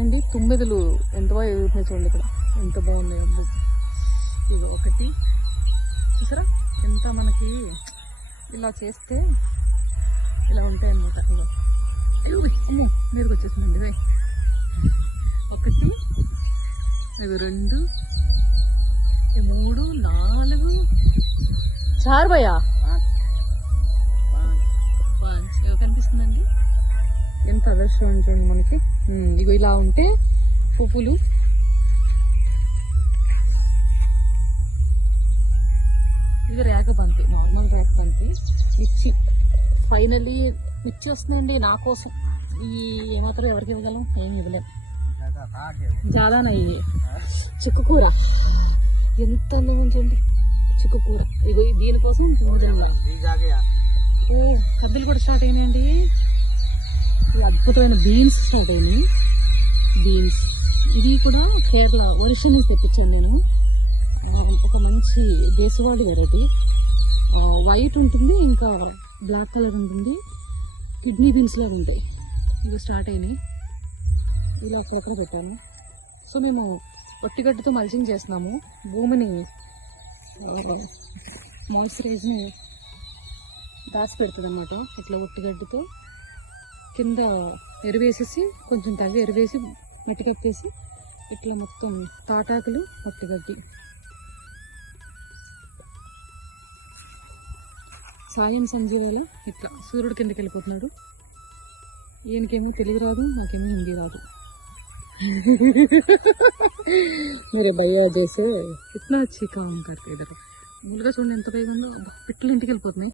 అండి తుమ్మెదలు ఎంత బాగా ఎదుగుతున్నాయి చూడండి. ఇక్కడ ఎంత బాగున్నాయి. ఇవి ఒకటి చూసారా, ఎంత మనకి ఇలా చేస్తే ఇలా ఉంటాయి అన్నమాట. మీరుకు వచ్చేసిందండి. ఒకటి, ఇవి రెండు, మూడు, నాలుగు, చార్ భయ్యా కనిపిస్తుందండి. ఎంత అదృష్టం ఉంటుంది మనకి. ఇగో ఇలా ఉంటే పువ్వులు. ఇది రేగబంతి, నార్మల్ రేగబంతి. మిర్చి ఫైనల్లీ మిర్చి వస్తుందండి నా కోసం. ఈ ఏమాత్రం ఎవరికి ఇవ్వగలం, ఏం ఇవ్వలేం. జాదానయ్యి చిక్కుకూర ఎంత అందం ఉంచండి. చిక్కుకూర ఇగో దీనికోసం కద్దలు కూడా స్టార్ట్ అయినాయండి. అద్భుతమైన బీన్స్ స్టార్ట్ అయినాయి. బీన్స్ ఇది కూడా కేరళ ఒరిస్సా నుంచి తెప్పించాను నేను. ఒక మంచి దేశవాళీ వెరైటీ. వైట్ ఉంటుంది, ఇంకా బ్లాక్ కలర్ ఉంటుంది. కిడ్నీ బీన్స్ లాగా ఉంటాయి. ఇవి స్టార్ట్ అయినాయి. ఇలా అక్కడక్కడ పెట్టాను. సో మేము ఒట్టిగడ్డతో మల్చింగ్ చేస్తున్నాము. భూమిని మాయిశ్చరైజ్ని దాచి పెడుతుంది అన్నమాట. ఇట్లా ఒట్టిగడ్డతో కింద ఎరువేసేసి, కొంచెం తవ్వి ఎరువేసి మట్టి కట్టేసి, ఇట్లా మొత్తం తాటాకులు ఒట్టిగడ్డి. సాయం సంజీవేళ ఇట్లా సూర్యుడు కిందకి వెళ్ళిపోతున్నాడు. ఈయనకేమో తెలుగు రాదు, నాకేమో హిందీ రాదు. मेरे भैया जैसे इतना अच्छी काम करते इधर. ముందుగా చూడండి ఎంత వేగంగా పిట్టలు ఇంటికి వెళ్ళిపోతున్నాయి.